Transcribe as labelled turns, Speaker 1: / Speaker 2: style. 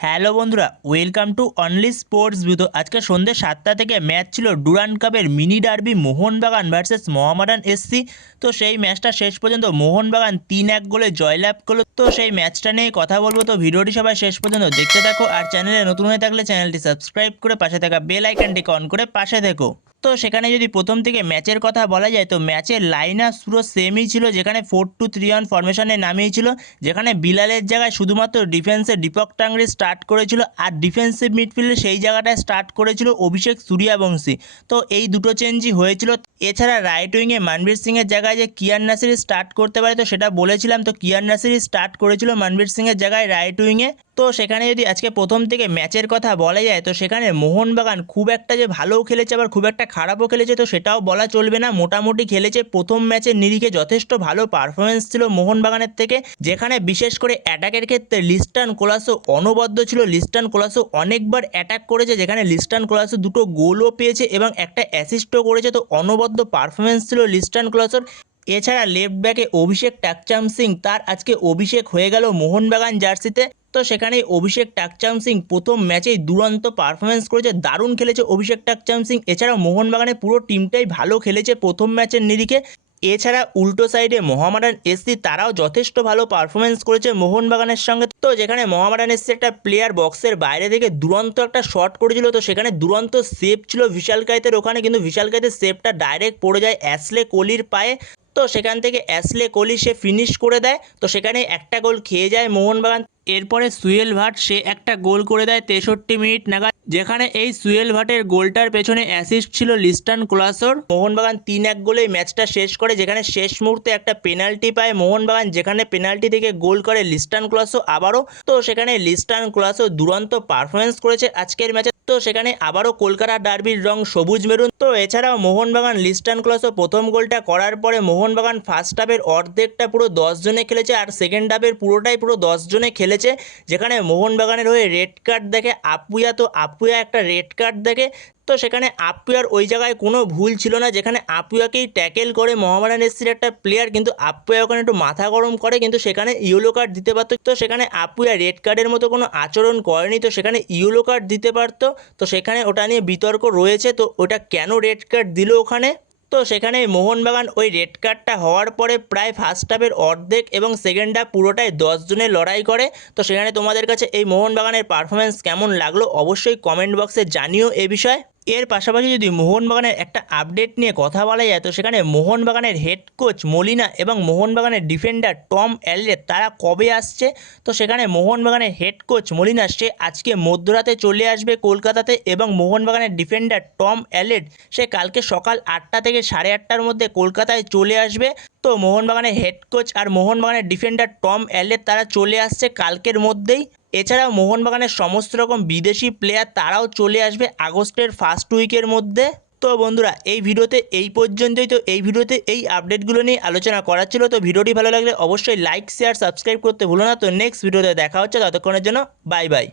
Speaker 1: Hello বন্ধুরা welcome to only sports তো আজকে সন্ধ্যে সাতটা থেকে ম্যাচ ছিল ডুরান কাপের mini derby Mohun Bagan versus Mohammedan SC. তো সেই ম্যাচটা শেষ পর্যন্ত মোহনবাগান তিন এক গোলে জয়লাভ করল। তো সেই ম্যাচটা নিয়ে কথা বলব। তো ভিডিওটি সবাই শেষ পর্যন্ত দেখতে থাকো। আর চ্যানেলে নতুন হয়ে থাকলে চ্যানেলটি সাবস্ক্রাইব করে পাশে থাকা বেল আইকনটিকে অন করে পাশে থেকো। তো সেখানে যদি প্রথম থেকে ম্যাচের কথা বলা যায়, তো ম্যাচের লাইনার পুরো সেমই ছিল, যেখানে ফোর টু থ্রি ওয়ান ফরমেশনে নামিয়েছিল যেখানে বিলালের জায়গায় শুধুমাত্র ডিফেন্সে দীপক টাংরি স্টার্ট করেছিল, আর ডিফেন্সিভ মিডফিল্ডে সেই জায়গাটায় স্টার্ট করেছিল অভিষেক সূর্যাবংশী। তো এই দুটো চেঞ্জই হয়েছিল। এছাড়া রাইট উইংয়ে মানবীর সিংয়ের জায়গায় যে কিয়ার নাসিরি স্টার্ট করতে পারে, তো সেটা বলেছিলাম, তো কিয়ার নাসিরি স্টার্ট করেছিল মানবীর সিংয়ের জায়গায় রাইট উইংয়ে তো সেখানে যদি আজকে প্রথম থেকে ম্যাচের কথা বলা যায়, তো সেখানে মোহনবাগান খুব একটা যে ভালোও খেলেছে, আবার খুব একটা খারাপও খেলেছে, তো সেটাও বলা চলবে না। মোটামুটি খেলেছে প্রথম ম্যাচের নিরিখে যথেষ্ট ভালো পারফরমেন্স ছিল মোহনবাগানের থেকে, যেখানে বিশেষ করে অ্যাটাকের ক্ষেত্রে লিস্টান কোলাসো অনবদ্য ছিল। লিস্টান কোলাসো অনেকবার অ্যাটাক করেছে, যেখানে লিস্টান কোলাসো দুটো গোলও পেয়েছে এবং একটা অ্যাসিস্টও করেছে, তো অনবদ্য পারফরমেন্স ছিল লিস্টান কোলাসোর। এছাড়া লেফট ব্যাকে অভিষেক টাকচাম সিং, তার আজকে অভিষেক হয়ে গেল মোহনবাগান জার্সিতে। তো সেখানেই অভিষেক টাকচাম সিং প্রথম ম্যাচেই দুরন্ত পারফরমেন্স করেছে, দারুণ খেলেছে অভিষেক টাকচাম সিং। এছাড়াও মোহনবাগানের পুরো টিমটাই ভালো খেলেছে প্রথম ম্যাচের নিরিখে। এছাড়া উল্টো সাইডে মোহামেডান এসসি তারাও যথেষ্ট ভালো পারফরমেন্স করেছে মোহনবাগানের সঙ্গে। তো যেখানে মোহামেডান এসসি একটা প্লেয়ার বক্সের বাইরে থেকে দুরন্ত একটা শট করেছিল, তো সেখানে দুরন্ত সেভ ছিল বিশাল কাইতের ওখানে, কিন্তু বিশাল কাইতের সেভটা ডাইরেক্ট পড়ে যায় অ্যাসলে কোলির পায়ে। তো সেখান থেকে অ্যাসলে কোলি সে ফিনিশ করে দেয়, তো সেখানে একটা গোল খেয়ে যায় মোহনবাগান। এরপরে সুয়েল ভাট, সে একটা গোল করে দেয় তেষট্টি মিনিট নাগাদ, যেখানে এই সুয়েল ভাটের গোলটার পেছনে অ্যাসিস্ট ছিল লিস্টান ক্লাসর। মোহনবাগান তিন এক গোলে ম্যাচটা শেষ করে, যেখানে শেষ মুহূর্তে একটা পেনাল্টি পায় মোহনবাগান, যেখানে পেনাল্টি থেকে গোল করে লিস্টান ক্লাসও আবারও। তো সেখানে লিস্টান ক্লাসও দুরন্ত পারফরমেন্স করেছে। আজকের ম্যাচে তো সেখানে আবারও কলকাতা ডার্বির রং সবুজ মেরুন। তো এছাড়াও মোহনবাগান লিস্টান ক্লসও প্রথম গোলটা করার পরে মোহনবাগান ফার্স্ট হাফের অর্ধেকটা পুরো জনে খেলেছে আর সেকেন্ড হাফের পুরোটাই পুরো জনে খেলেছে। যেখানে মোহনবাগানের হয়ে রেড কার্ড দেখে আপুয়া তো আপুয়া একটা রেড কার্ড দেখে তো সেখানে আপুয়ার ওই জায়গায় কোনো ভুল ছিল না, যেখানে আপুয়াকেই ট্যাকেল করে মোহামেডান এসসির একটা প্লেয়ার কিন্তু আপুয়া ওখানে একটু মাথা গরম করে, কিন্তু সেখানে ইয়েলো কার্ড দিতে পারতো। তো সেখানে আপুয়া রেড কার্ডের মতো কোনো আচরণ করেনি, তো সেখানে ইয়েলো কার্ড দিতে পারতো। তো সেখানে ওটা নিয়ে বিতর্ক রয়েছে, তো ওটা কেন রেড কার্ড দিল ওখানে? তো সেখানে মোহনবাগান ওই রেড কার্ডটা হওয়ার পরে প্রায় ফার্স্ট হাফের অর্ধেক এবং সেকেন্ড হাফ পুরোটাই দশ জনে লড়াই করে। তো সেখানে তোমাদের কাছে এই মোহনবাগানের পারফরমেন্স কেমন লাগল, অবশ্যই কমেন্ট বক্সে জানিও এ বিষয়ে। এর পাশাপাশি যদি মোহনবাগানের একটা আপডেট নিয়ে কথা বলা যায়, তো সেখানে মোহনবাগানের হেড কোচ মলিনা এবং মোহনবাগানের ডিফেন্ডার টম অ্যালে তারা কবে আসছে? তো সেখানে মোহনবাগানের হেড কোচ মলিনা সে আজকে মধ্যরাতে চলে আসবে কলকাতাতে এবং মোহনবাগানের ডিফেন্ডার টম অ্যালেট সে কালকে সকাল আটটা থেকে সাড়ে আটটার মধ্যে কলকাতায় চলে আসবে। তো মোহনবাগানের হেড কোচ আর মোহনবাগানের ডিফেন্ডার টম অ্যালেট তারা চলে আসছে কালকের মধ্যেই। এছাড়াও মোহনবাগানের সমস্ত রকম বিদেশি প্লেয়ার তারাও চলে আসবে আগস্টের ফার্স্ট উইকের মধ্যে। তো বন্ধুরা, এই ভিডিওতে এই পর্যন্তই। তো এই ভিডিওতে এই আপডেটগুলো নিয়ে আলোচনা করা ছিল। তো ভিডিওটি ভালো লাগলে অবশ্যই লাইক শেয়ার সাবস্ক্রাইব করতে ভুলো না। তো নেক্সট ভিডিওতে দেখা হচ্ছে। ততক্ষণের জন্য বাই বাই